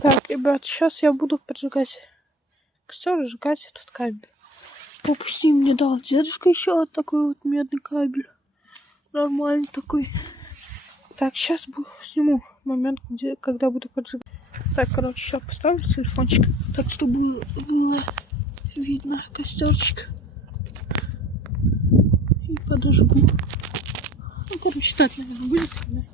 Так, ребят, сейчас я буду поджигать костер, сжигать этот кабель. Попусти, мне дал дедушка еще вот такой вот медный кабель. Нормальный такой. Так, сейчас сниму момент, когда буду поджигать. Так, короче, сейчас поставлю телефончик, так, чтобы было видно костерчик. И подожгу. Ну, короче, так, наверное, будет видно.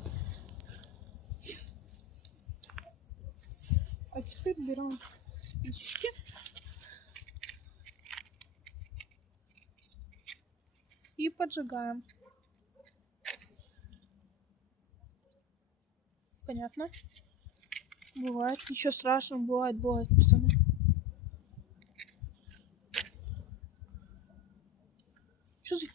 А теперь берем спички. И поджигаем. Понятно? Бывает. Ничего страшного. Бывает, пацаны. Что за...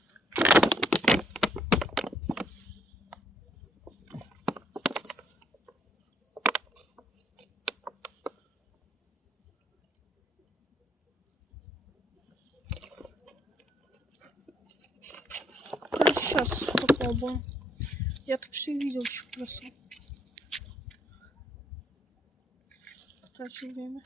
Короче, сейчас попробуем. Я так все видел еще просто. Трачу время.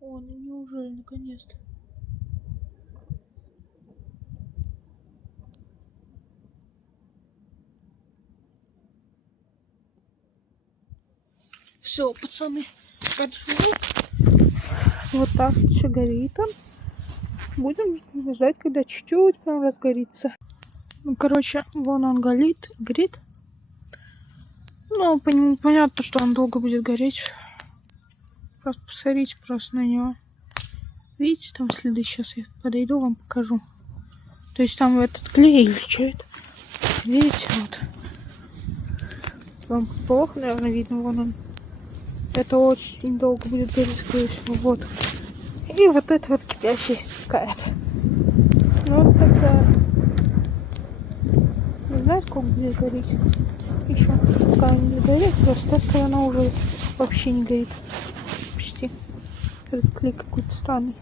О, ну неужели наконец-то? Все, пацаны, поджгли. Вот так еще горит он. Будем ждать, когда чуть-чуть прям разгорится. Ну, короче, вон он горит. Ну, понятно, что он долго будет гореть. Просто посмотрите просто на него. Видите, там следы. Сейчас я подойду, вам покажу. То есть там этот клей или что это? Видите, вот. Вам плохо, наверное, видно, вон он. Это очень долго будет гореть, скорее всего. Вот. И вот это вот кипящая истекает. Ну, вот такая. Не знаю, сколько будет гореть. Еще пока не горит, просто та сторона уже вообще не горит. Почти. Этот клей какой-то странный.